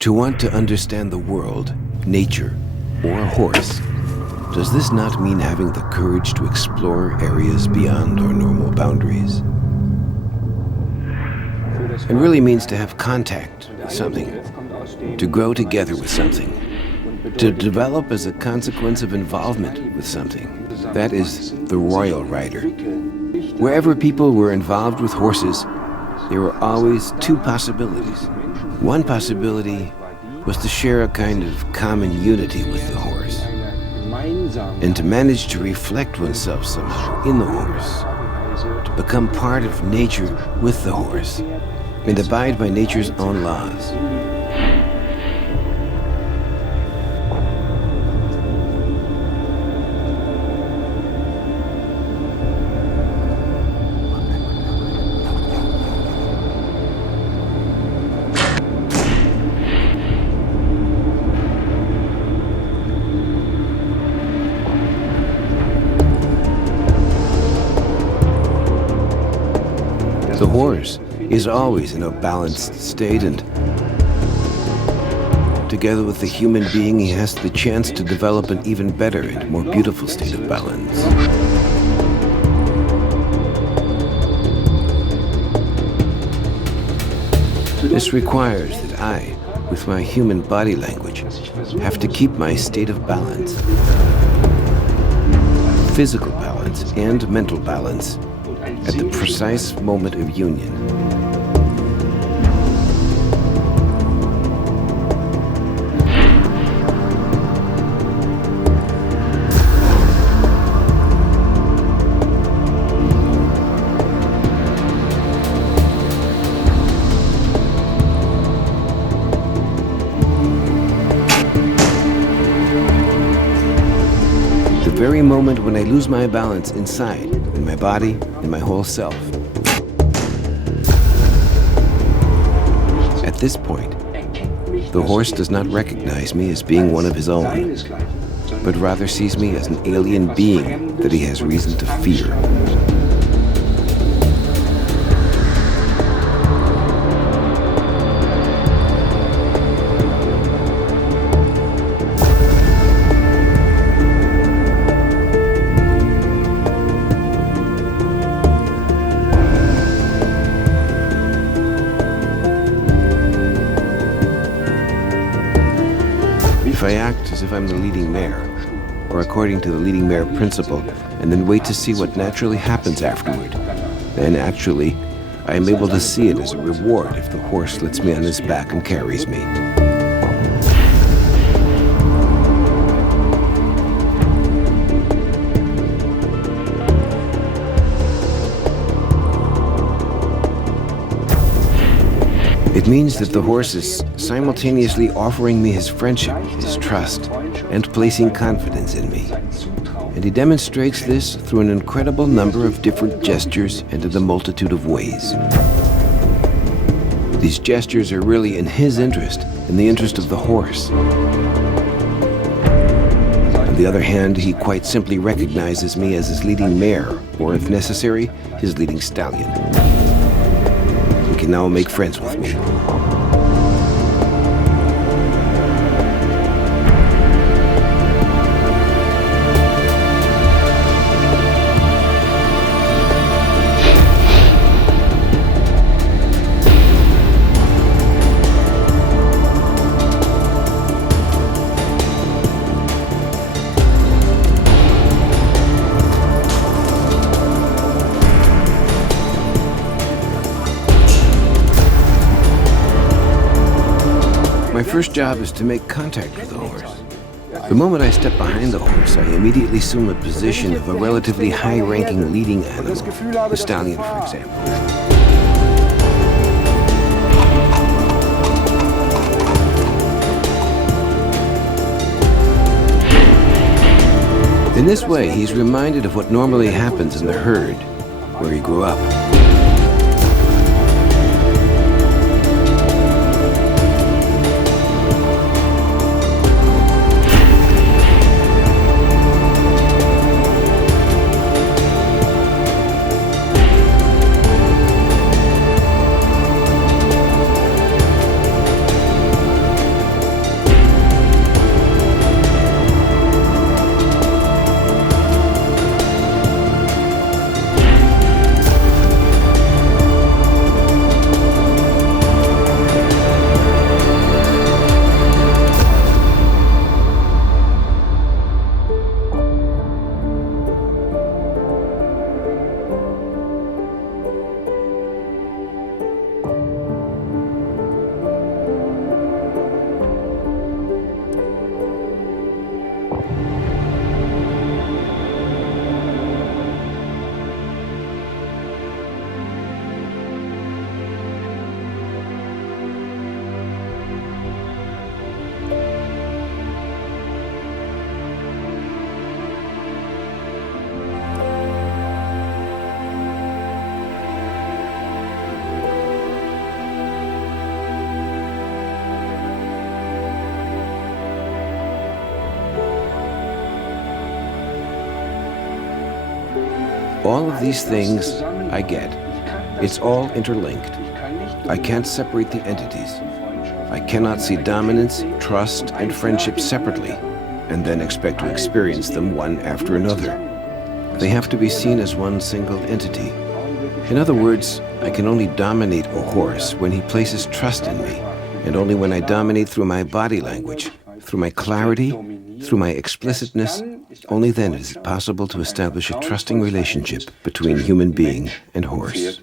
To want to understand the world, nature, or a horse, does this not mean having the courage to explore areas beyond our normal boundaries? It really means to have contact with something, to grow together with something, to develop as a consequence of involvement with something. That is the royal rider. Wherever people were involved with horses, there were always two possibilities. One possibility was to share a kind of common unity with the horse, and to manage to reflect oneself somehow in the horse, to become part of nature with the horse, and abide by nature's own laws. The horse is always in a balanced state, and together with the human being, he has the chance to develop an even better and more beautiful state of balance. This requires that I, with my human body language, have to keep my state of balance, physical balance and mental balance, at the precise moment of union. The very moment when I lose my balance inside, in my body, in my whole self. At this point, the horse does not recognize me as being one of his own, but rather sees me as an alien being that he has reason to fear. If I act as if I'm the leading mare, or according to the leading mare principle, and then wait to see what naturally happens afterward, then actually, I am able to see it as a reward if the horse lets me on his back and carries me. It means that the horse is simultaneously offering me his friendship, his trust, and placing confidence in me. And he demonstrates this through an incredible number of different gestures and in a multitude of ways. These gestures are really in his interest, in the interest of the horse. On the other hand, he quite simply recognizes me as his leading mare, or if necessary, his leading stallion. He can now make friends with me. My first job is to make contact with the horse. The moment I step behind the horse, I immediately assume a position of a relatively high-ranking leading animal, the stallion, for example. In this way, he's reminded of what normally happens in the herd, where he grew up. All of these things I get. It's all interlinked. I can't separate the entities. I cannot see dominance, trust, and friendship separately, and then expect to experience them one after another. They have to be seen as one single entity. In other words, I can only dominate a horse when he places trust in me, and only when I dominate through my body language, through my clarity, through my explicitness. Only then is it possible to establish a trusting relationship between human being and horse.